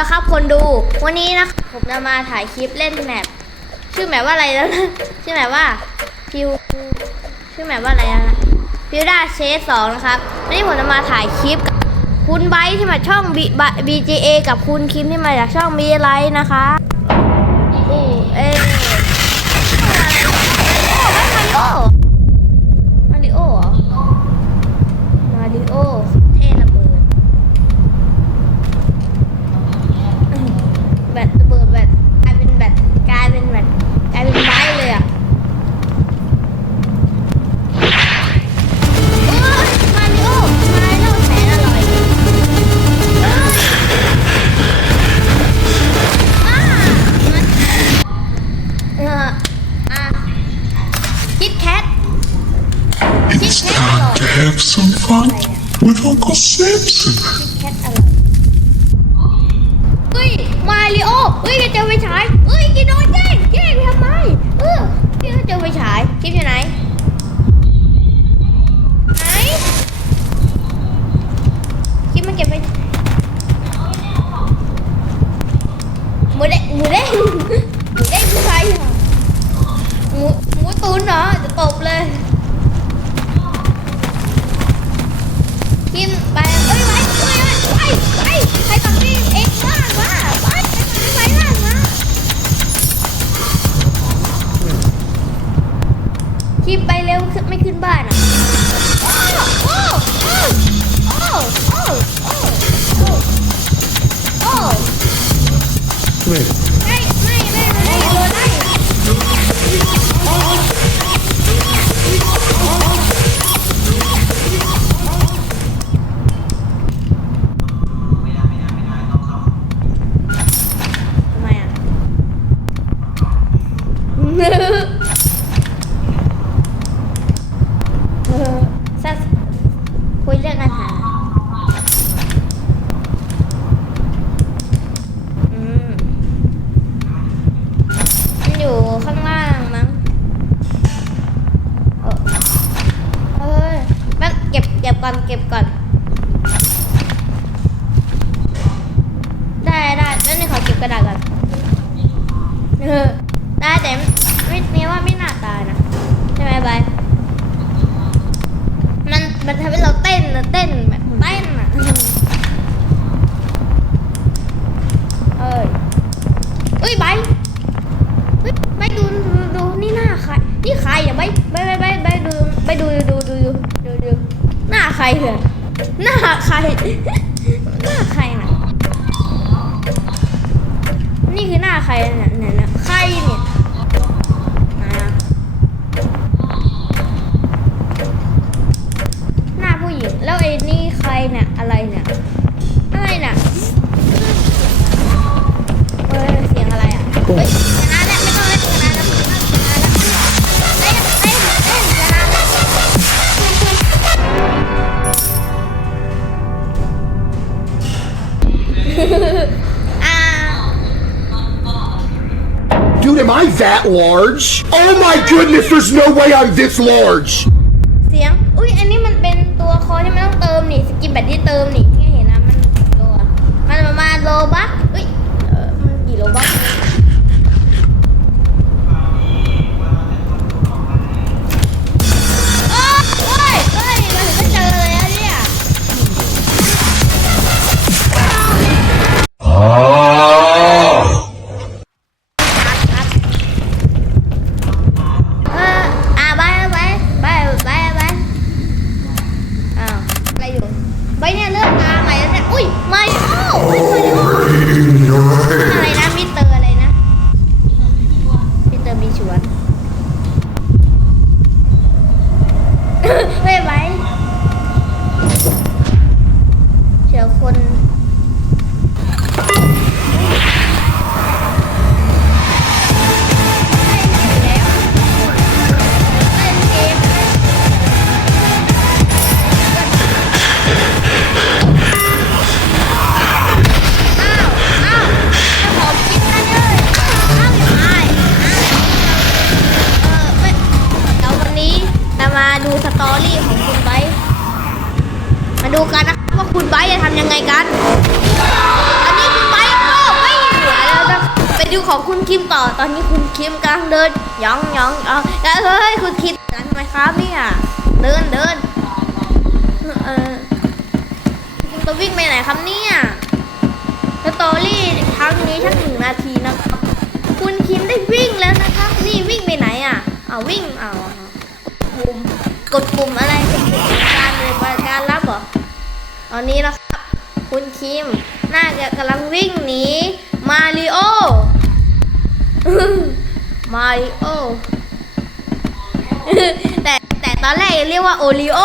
ละครับคนดู วันนี้นะผมจะมาถ่ายคลิปเล่นแมปชื่อแมปว่าอะไรแล้วนะชื่อแมปว่าพิวชื่อแมปว่าอะไรนะพิวดาเชสสองนะครับวันนี้ผมจะมาถ่ายคลิปกับคุณไบที่มาช่องบีบีเอกับคุณคิมที่มาจากช่องบีไลท์นะคะเอ Samson. ไม่ขึ้นบ้านอะเว้ย กุ้งอ้าว Dude, am I that large? Oh my goodness, there's no way I'm this large. เสียง อุ้ยอันนี้มันเป็นตัวคอที่มันต้องเติมนี่สกินแบบที่เติมนี่ที่เห็นนะมันกี่โลอะมันประมาณโลบักอุ้ยเออมันกี่โลบัก อรี่ของคุณไบมาดูกันนะว่าคุณไบจะทำยังไงกัน อันนี้คุณไบก็ไม่เหลือแล้วนะไปดูของคุณคิมต่อ ตอนนี้คุณคิมกำลังเดินย่องย่องย่องแล้วเฮ้ยคุณคิดนั้นไหมครับเนี่ยเดินเดินเออคุณจะวิ่งไปไหนครับเนี่ยสตอรี่ครั้งนี้ทั้งหนึ่งนาทีนะครับ คุณคิมได้วิ่งแล้วนะครับ นี่วิ่งไปไหนอะอ้าวิ่งอ้าวบูม กดปุ่มอะไรการเลยการรับหรอตอนนี้นะครับ คุณคิม น่าจะกำลังวิ่งหนีมาริโอ มาริโอ แต่แต่ตอนแรกเรียกว่าโอริโอ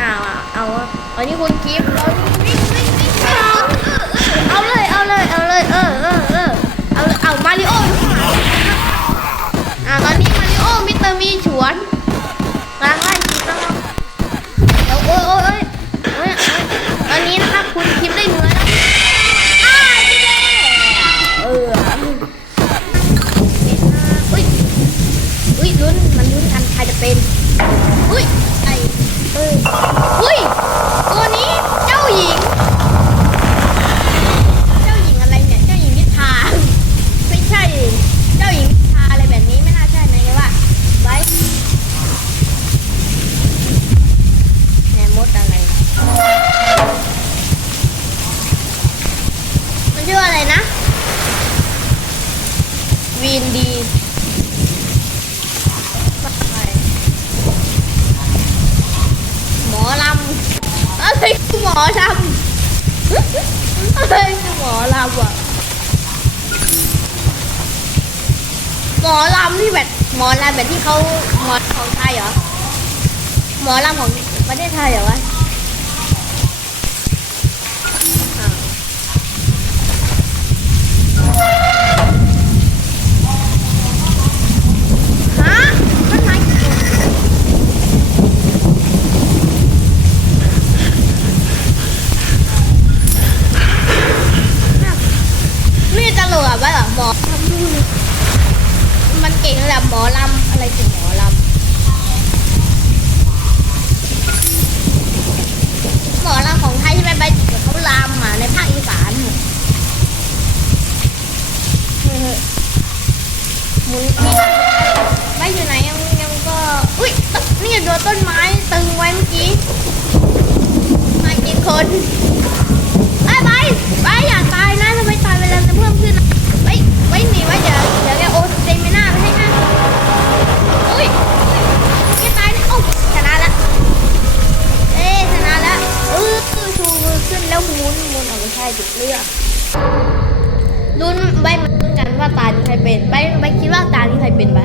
อาเอาตอนนี้คุณคิมเราวิ่งวิ่งวิ่งเอาเลย เอาเลย เอาเลย เออเออเออเอาเอามาริโอ อ่าตอนนี้มาริโอมิสเตอร์มีฉวนกำลังไล่คิมแล้ีนดีหมอลำอะไรคือหมอลำอะไรคือหมอลำอะหมอลำที่แบบหมอลำแบบที่เขาหมอของไทยเหรอหมอลำของประเทศไทยเหรอวะอ้าว ฮะต้นไม้นี่จะเหลือไว้เหรอหมอทำดูมันเก่งแหละหมอลำอะไรคือหมอลำหมอลำของไทยที่เป็นใบจิ๋วเขาลำอะในภาคอีสานเออห มุนนี่ไม่อยู่ไหนยังยังก็ อุ้ยนี่โดนต้นไม้ตึงไว้เมื่อกี้ มากี่คนไปไปไปอย่าตายนะทำไมตายเวลาจะเพิ่มขึ้นนะไปไว้หนีไว้เดี๋ยวเดี๋ยวแกโอสเตมิน่าไปให้นะอุ้ยแกตายนะโอ้ชนะละเอ๊ชนะละเออชูขึ้นแล้วหมุนหมุนเอาไม่ใช่จุดเลือกลุ้นใบ กันว่าตานี้ใครเป็นไม่ไม่คิดว่าตานี้ใครเป็นไหม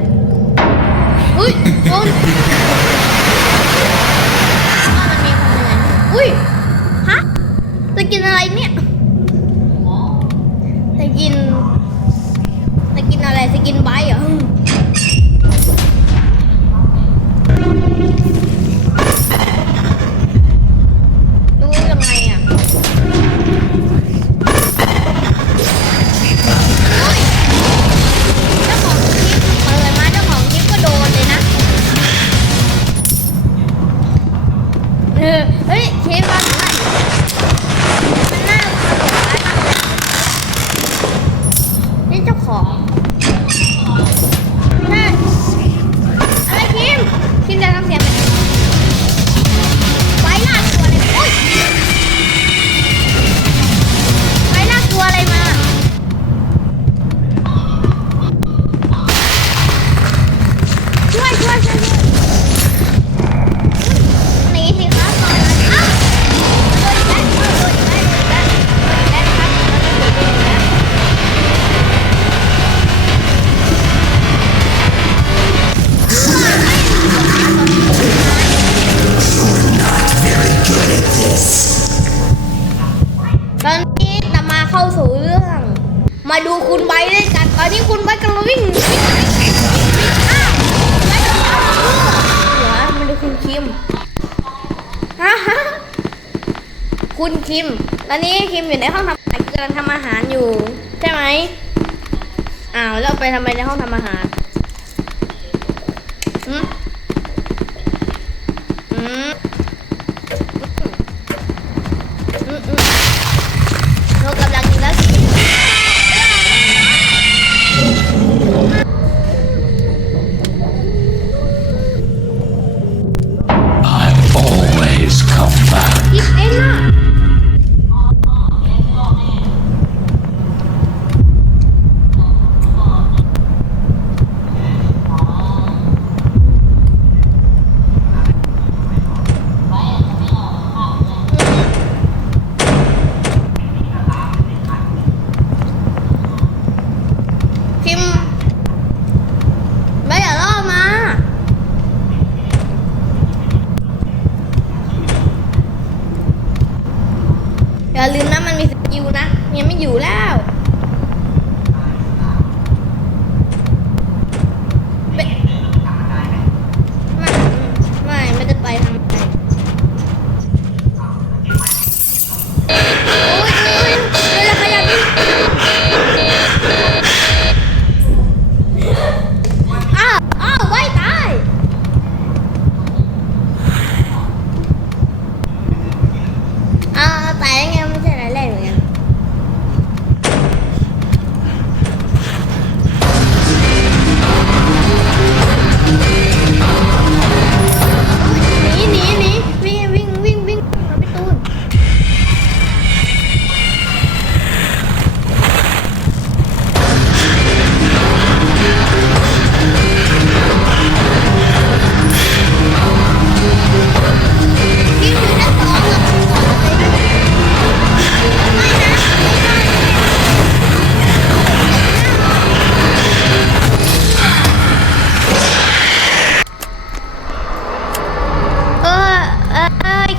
คิม ตอนนี้คิมอยู่ในห้องทำอาหารกำลังทำอาหารอยู่ ใช่ไหมอ้าวแล้วไปทำไมในห้องทำอาหารอืม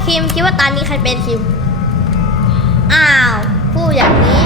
ทีมคิดว่าตานี้ใครเป็นทีม อ้าวพูดอย่างนี้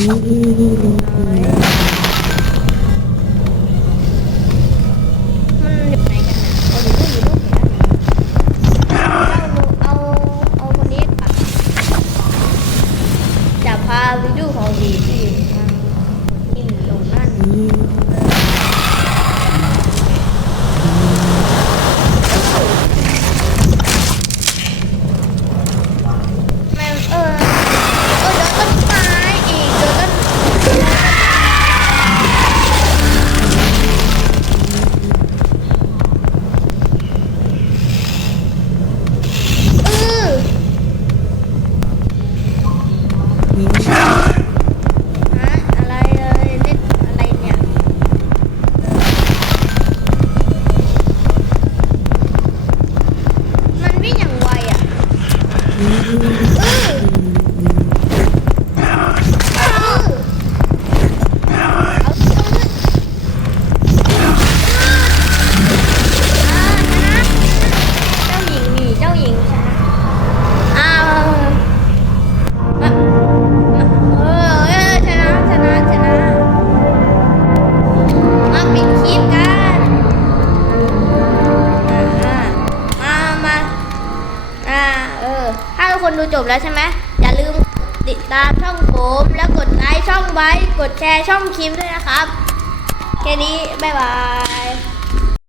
Yeah. ทีมด้วยนะครับ แค่นี้ บ๊ายบาย